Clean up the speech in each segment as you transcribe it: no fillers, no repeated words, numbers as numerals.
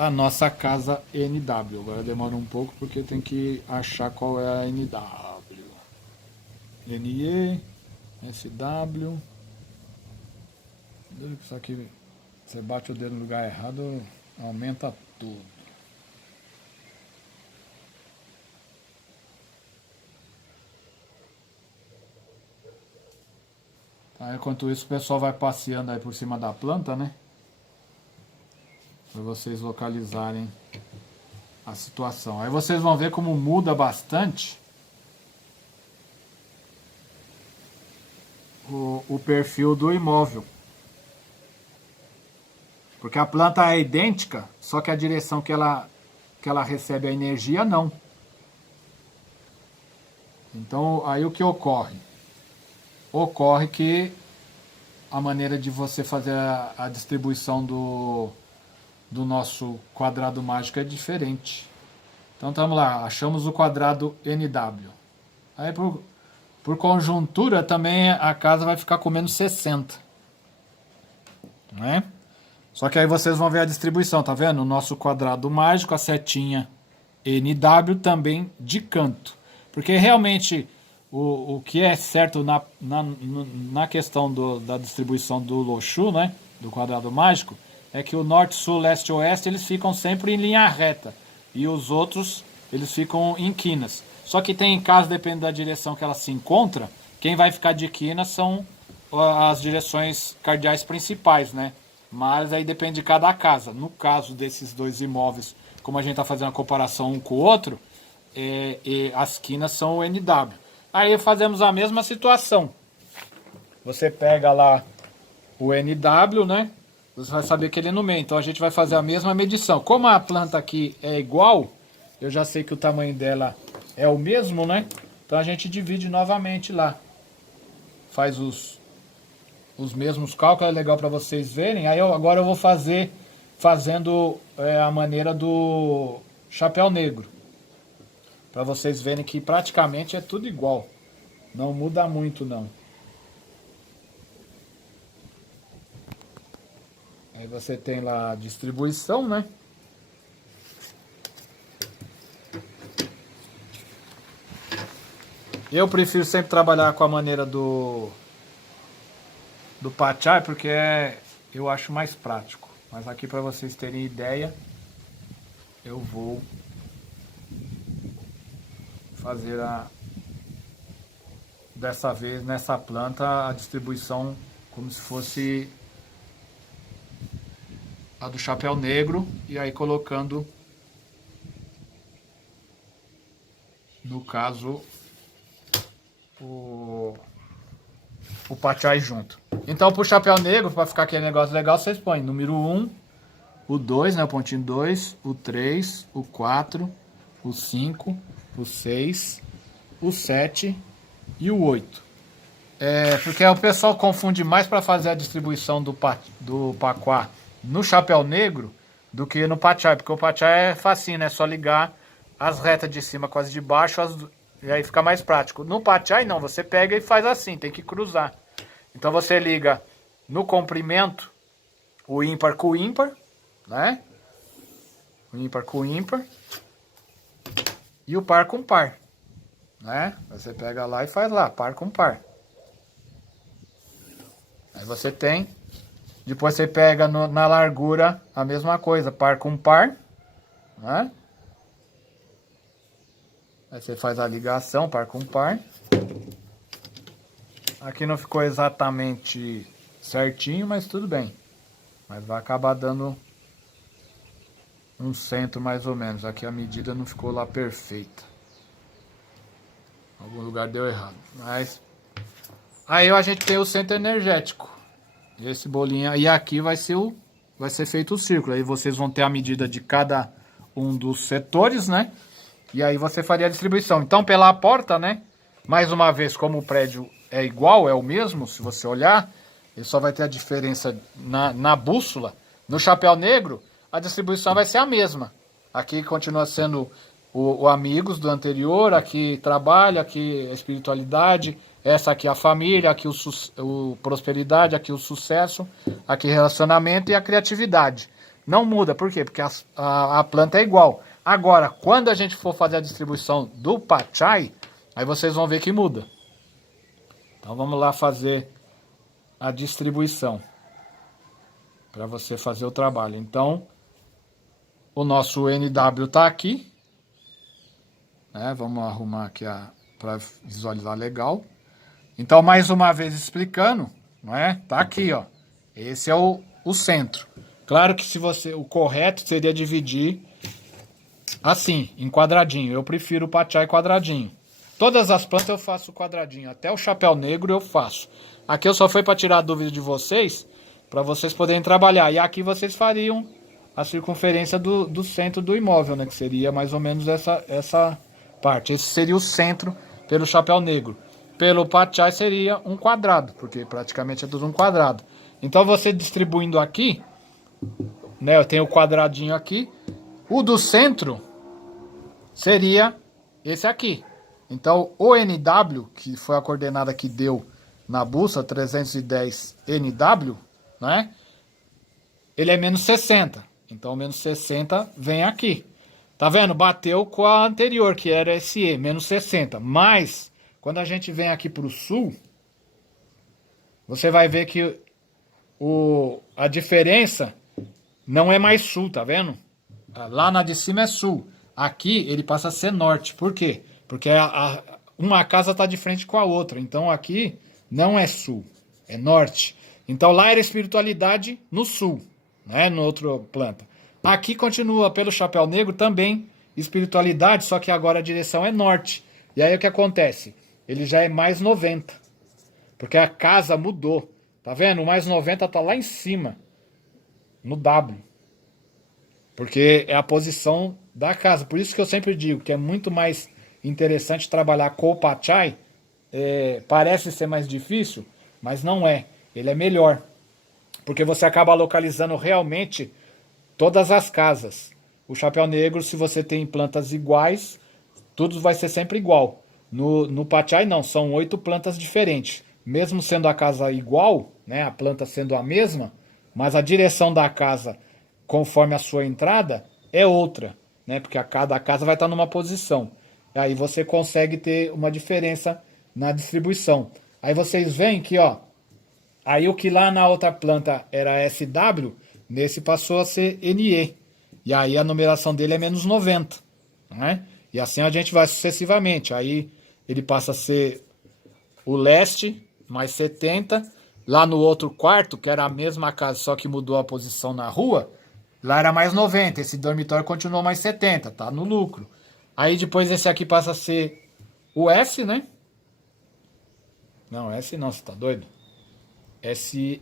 a nossa casa NW. Agora demora um pouco porque tem que achar qual é a NW. NE, SW. Isso aqui, você bate o dedo no lugar errado, aumenta tudo. Tá, enquanto isso, o pessoal vai passeando aí por cima da planta, né? Para vocês localizarem a situação. Aí vocês vão ver como muda bastante o perfil do imóvel. Porque a planta é idêntica, só que a direção que ela recebe a energia não. Então, aí o que ocorre? Ocorre que a maneira de você fazer a distribuição do nosso quadrado mágico é diferente. Então, vamos lá, achamos o quadrado NW. Aí, por conjuntura, também a casa vai ficar com menos 60. Né? Só que aí vocês vão ver a distribuição, tá vendo? O nosso quadrado mágico, a setinha NW também de canto. Porque realmente o que é certo na questão da distribuição do Lochu, né? Do quadrado mágico, é que o norte, sul, leste e oeste eles ficam sempre em linha reta. E os outros eles ficam em quinas. Só que tem casos, dependendo da direção que ela se encontra, quem vai ficar de quina são as direções cardeais principais, né? Mas aí depende de cada casa. No caso desses dois imóveis, como a gente está fazendo a comparação um com o outro, as quinas são o NW. Aí fazemos a mesma situação. Você pega lá o NW, né? Você vai saber que ele é no meio. Então a gente vai fazer a mesma medição. Como a planta aqui é igual, eu já sei que o tamanho dela é o mesmo, né? Então a gente divide novamente lá. Faz os mesmos cálculos, é legal para vocês verem. Aí agora eu vou fazendo a maneira do chapéu negro. Para vocês verem que praticamente é tudo igual. Não muda muito não. Aí você tem lá a distribuição, né? Eu prefiro sempre trabalhar com a maneira do Pachai porque eu acho mais prático. Mas aqui para vocês terem ideia, eu vou fazer dessa vez nessa planta a distribuição como se fosse a do chapéu negro e aí colocando no caso o Pachai junto. Então pro chapéu negro, para ficar aquele negócio legal, vocês põem número 1, o 2, né, o pontinho 2, o 3, o 4, o 5, o 6, o 7 e o 8. Porque o pessoal confunde mais para fazer a distribuição do Paquá no chapéu negro do que no Pachai, porque o Pachai é facinho, né? É só ligar as retas de cima com as de baixo e aí fica mais prático. No Pachai não, você pega e faz assim, tem que cruzar. Então você liga no comprimento o ímpar com o ímpar, né? O ímpar com o ímpar e o par com par, né? Você pega lá e faz lá, par com par. Aí você tem, depois você pega na largura a mesma coisa, par com par, né? Aí você faz a ligação, par com par. Aqui não ficou exatamente certinho, mas tudo bem. Mas vai acabar dando um centro mais ou menos. Aqui a medida não ficou lá perfeita. Em algum lugar deu errado. Mas aí a gente tem o centro energético. Esse bolinho. E aqui vai ser feito o círculo. Aí vocês vão ter a medida de cada um dos setores, né? E aí você faria a distribuição. Então pela porta, né? Mais uma vez, como o prédio é igual, é o mesmo, se você olhar, ele só vai ter a diferença na bússola. No chapéu negro, a distribuição vai ser a mesma. Aqui continua sendo o amigos do anterior, aqui trabalho, aqui a espiritualidade, essa aqui a família, aqui o prosperidade, aqui o sucesso, aqui relacionamento e a criatividade. não muda. Por quê? Porque a planta é igual. Agora, quando a gente for fazer a distribuição do Pachai, aí vocês vão ver que muda. Então vamos lá fazer a distribuição para você fazer o trabalho. Então, o nosso NW está aqui, né? Vamos arrumar aqui para visualizar legal. Então, mais uma vez explicando, não é? Tá aqui, ó. Esse é o centro. Claro que o correto seria dividir assim, em quadradinho. Eu prefiro o Pachai quadradinho. Todas as plantas eu faço quadradinho, até o chapéu negro eu faço. Aqui eu só fui para tirar a dúvida de vocês, para vocês poderem trabalhar. E aqui vocês fariam a circunferência do centro do imóvel, né? Que seria mais ou menos essa parte. Esse seria o centro pelo chapéu negro. Pelo Pachai seria um quadrado, porque praticamente é tudo um quadrado. Então você distribuindo aqui, né? Eu tenho o quadradinho aqui. O do centro seria esse aqui. Então, o NW, que foi a coordenada que deu na bússola, 310 NW, né? Ele é menos 60. Então, menos 60 vem aqui. Tá vendo? Bateu com a anterior, que era SE, menos 60. Mas, quando a gente vem aqui para o sul, você vai ver que a diferença não é mais sul, tá vendo? Lá na de cima é sul. Aqui ele passa a ser norte. Por quê? Porque uma casa está de frente com a outra. Então aqui não é sul, é norte. Então lá era espiritualidade no sul, né? No outro planta. Aqui continua pelo chapéu negro também espiritualidade, só que agora a direção é norte. E aí o que acontece? Ele já é mais 90. Porque a casa mudou. Tá vendo? O mais 90 tá lá em cima. No W. Porque é a posição da casa. Por isso que eu sempre digo que é muito mais interessante trabalhar com o Pachai. Parece ser mais difícil, mas não é. Ele é melhor. Porque você acaba localizando realmente todas as casas. O chapéu negro, se você tem plantas iguais, tudo vai ser sempre igual. No Pachai não, são 8 plantas diferentes. Mesmo sendo a casa igual, né, a planta sendo a mesma, mas a direção da casa, conforme a sua entrada, é outra, né? Porque cada casa vai estar numa posição. Aí você consegue ter uma diferença na distribuição. Aí vocês veem que, ó, aí o que lá na outra planta era SW, nesse passou a ser NE. E aí a numeração dele é menos 90, né? E assim a gente vai sucessivamente. Aí ele passa a ser o leste, mais 70. Lá no outro quarto, que era a mesma casa, só que mudou a posição na rua, lá era mais 90. Esse dormitório continuou mais 70, tá no lucro. Aí depois esse aqui passa a ser o S, né? Não, S não, você tá doido? SE.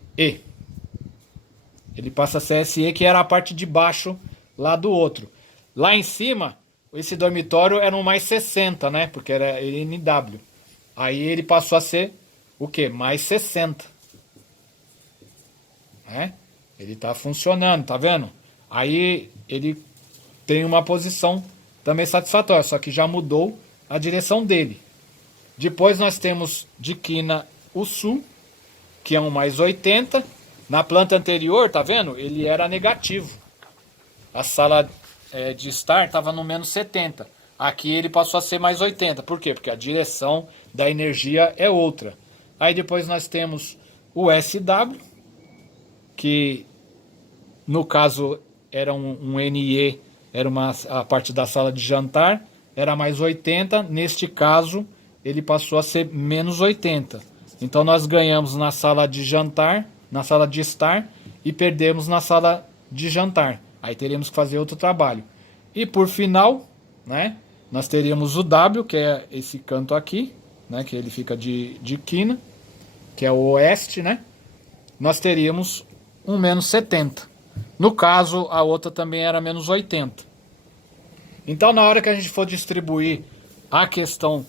Ele passa a ser SE, que era a parte de baixo lá do outro. Lá em cima, esse dormitório era um mais 60, né? Porque era NW. Aí ele passou a ser o quê? Mais 60. Né? Ele tá funcionando, tá vendo? Aí ele tem uma posição também satisfatória, só que já mudou a direção dele. Depois nós temos de quina o sul, que é um mais 80. Na planta anterior, tá vendo? Ele era negativo. A sala de estar estava no menos 70. Aqui ele passou a ser mais 80. Por quê? Porque a direção da energia é outra. Aí depois nós temos o SW, que no caso era um NE, era a parte da sala de jantar, era mais 80. Neste caso, ele passou a ser menos 80. Então nós ganhamos na sala de jantar, na sala de estar, e perdemos na sala de jantar. Aí teríamos que fazer outro trabalho. E por final, né, nós teríamos o W, que é esse canto aqui, né, que ele fica de quina, que é o oeste, né? Nós teríamos um menos 70. No caso, a outra também era menos 80. Então, na hora que a gente for distribuir a questão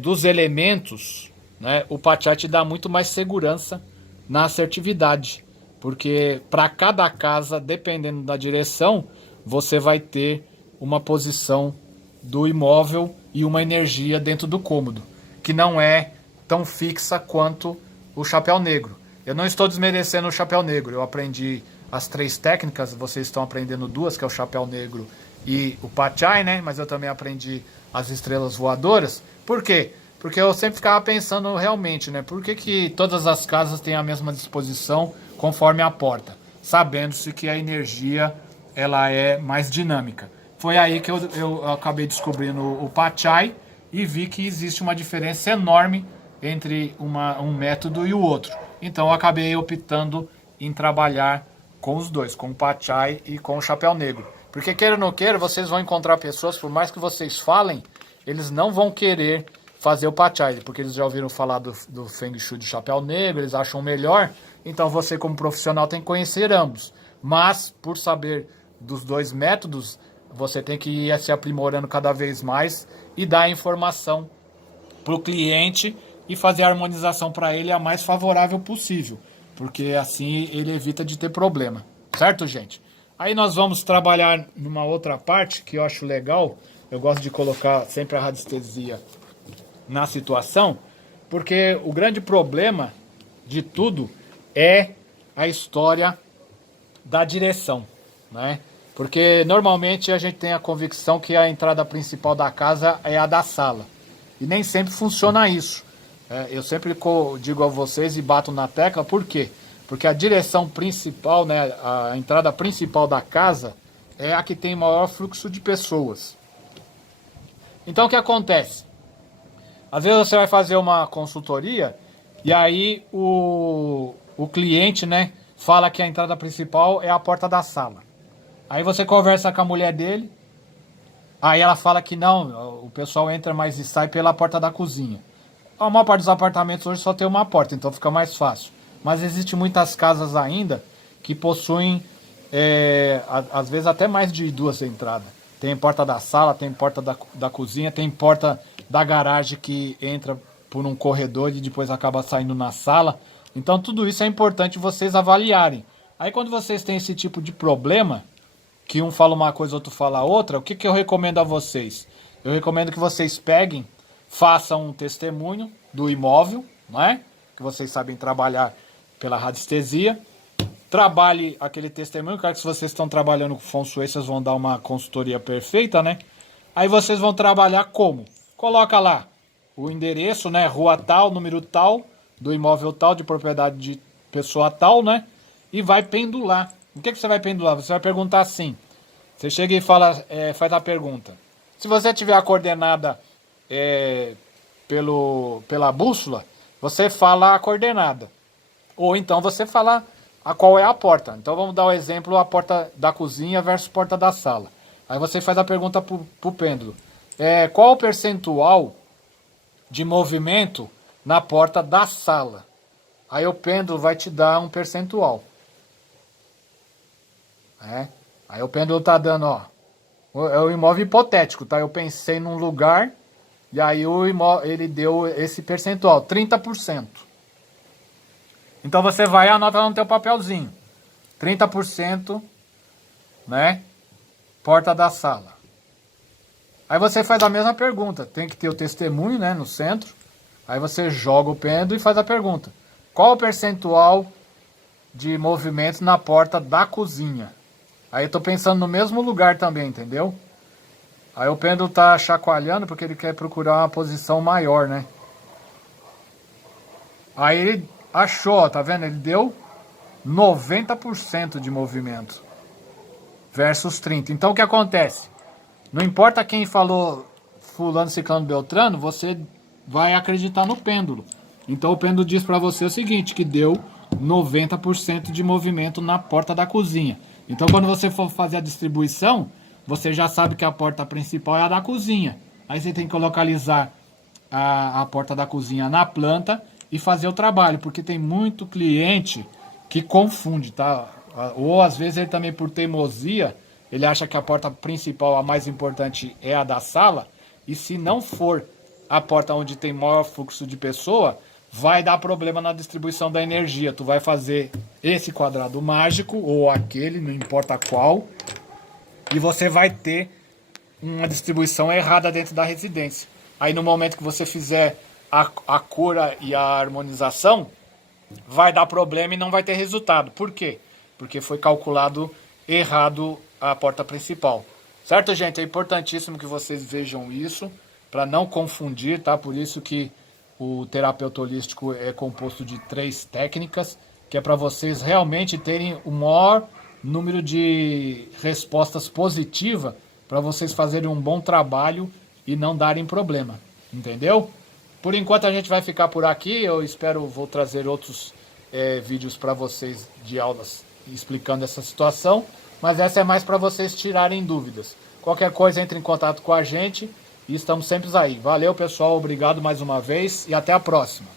dos elementos, né, o Pachai te dá muito mais segurança na assertividade. Porque para cada casa, dependendo da direção, você vai ter uma posição do imóvel e uma energia dentro do cômodo, que não é tão fixa quanto o chapéu negro. Eu não estou desmerecendo o chapéu negro, eu aprendi as 3 técnicas, vocês estão aprendendo 2, que é o chapéu negro e o Pachai, né? Mas eu também aprendi as estrelas voadoras. Por quê? Porque eu sempre ficava pensando realmente, né? Por que todas as casas têm a mesma disposição conforme a porta? Sabendo-se que a energia ela é mais dinâmica. Foi aí que eu acabei descobrindo o Pachai e vi que existe uma diferença enorme entre um método e o outro. Então eu acabei optando em trabalhar com os dois, com o Pachai e com o chapéu negro. Porque queira ou não queira, vocês vão encontrar pessoas, por mais que vocês falem, eles não vão querer fazer o Pachai, porque eles já ouviram falar do Feng Shui do chapéu negro, eles acham melhor. Então você, como profissional, tem que conhecer ambos. Mas, por saber dos 2 métodos, você tem que ir se aprimorando cada vez mais e dar a informação para o cliente e fazer a harmonização para ele a mais favorável possível, porque assim ele evita de ter problema, certo, gente? Aí nós vamos trabalhar numa outra parte que eu acho legal. Eu gosto de colocar sempre a radiestesia na situação, porque o grande problema de tudo é a história da direção, né? Porque normalmente a gente tem a convicção que a entrada principal da casa é a da sala. E nem sempre funciona isso. Eu sempre digo a vocês e bato na tecla, por quê? Porque a direção principal, né, a entrada principal da casa é a que tem maior fluxo de pessoas. Então o que acontece? Às vezes você vai fazer uma consultoria e aí o cliente, né, fala que a entrada principal é a porta da sala. Aí você conversa com a mulher dele, aí ela fala que não, o pessoal entra mais e sai pela porta da cozinha. A maior parte dos apartamentos hoje só tem uma porta, então fica mais fácil. Mas existem muitas casas ainda que possuem, às vezes até mais de 2 entradas. Tem porta da sala, tem porta da cozinha, tem porta da garagem que entra por um corredor e depois acaba saindo na sala. Então tudo isso é importante vocês avaliarem. Aí quando vocês têm esse tipo de problema, que um fala uma coisa, outro fala outra, o que eu recomendo a vocês? Eu recomendo que vocês peguem, façam um testemunho do imóvel, não é? Que vocês sabem trabalhar pela radiestesia. Trabalhe aquele testemunho, claro que se vocês estão trabalhando com Feng Shui, vocês vão dar uma consultoria perfeita, né? Aí vocês vão trabalhar como? Coloca lá o endereço, né? Rua tal, número tal, do imóvel tal, de propriedade de pessoa tal, né? E vai pendular. O que você vai pendular? Você vai perguntar assim. Você chega e fala, faz a pergunta. Se você tiver a coordenada pela bússola, você fala a coordenada. Ou então você fala a qual é a porta. Então vamos dar o exemplo, a porta da cozinha versus porta da sala. Aí você faz a pergunta pro pêndulo. Qual o percentual de movimento na porta da sala? Aí o pêndulo vai te dar um percentual. Aí o pêndulo tá dando, ó. É um imóvel hipotético, tá? Eu pensei num lugar e aí ele deu esse percentual, 30%. Então você vai e anota no teu papelzinho. 30%, né? Porta da sala. Aí você faz a mesma pergunta. Tem que ter o testemunho, né? No centro. Aí você joga o pêndulo e faz a pergunta. Qual o percentual de movimento na porta da cozinha? Aí eu tô pensando no mesmo lugar também, entendeu? Aí o pêndulo tá chacoalhando porque ele quer procurar uma posição maior, né? Aí ele achou, ó, tá vendo? Ele deu 90% de movimento versus 30%. Então o que acontece? Não importa quem falou fulano, ciclano, beltrano, você vai acreditar no pêndulo. Então o pêndulo diz pra você o seguinte, que deu 90% de movimento na porta da cozinha. Então quando você for fazer a distribuição, você já sabe que a porta principal é a da cozinha. Aí você tem que localizar a porta da cozinha na planta e fazer o trabalho, porque tem muito cliente que confunde, tá? Ou às vezes ele também, por teimosia, ele acha que a porta principal, a mais importante, é a da sala, e se não for a porta onde tem maior fluxo de pessoa, vai dar problema na distribuição da energia. Tu vai fazer esse quadrado mágico, ou aquele, não importa qual, e você vai ter uma distribuição errada dentro da residência. Aí no momento que você fizer a cura e a harmonização, vai dar problema e não vai ter resultado. Por quê? porque foi calculado errado a porta principal. Certo, gente? É importantíssimo que vocês vejam isso, para não confundir, tá? Por isso que o terapeuta holístico é composto de 3 técnicas, que é para vocês realmente terem o maior número de respostas positivas, para vocês fazerem um bom trabalho e não darem problema, entendeu? Por enquanto a gente vai ficar por aqui, eu espero, vou trazer outros vídeos para vocês de aulas explicando essa situação, mas essa é mais para vocês tirarem dúvidas. Qualquer coisa, entre em contato com a gente e estamos sempre aí. Valeu, pessoal, obrigado mais uma vez e até a próxima.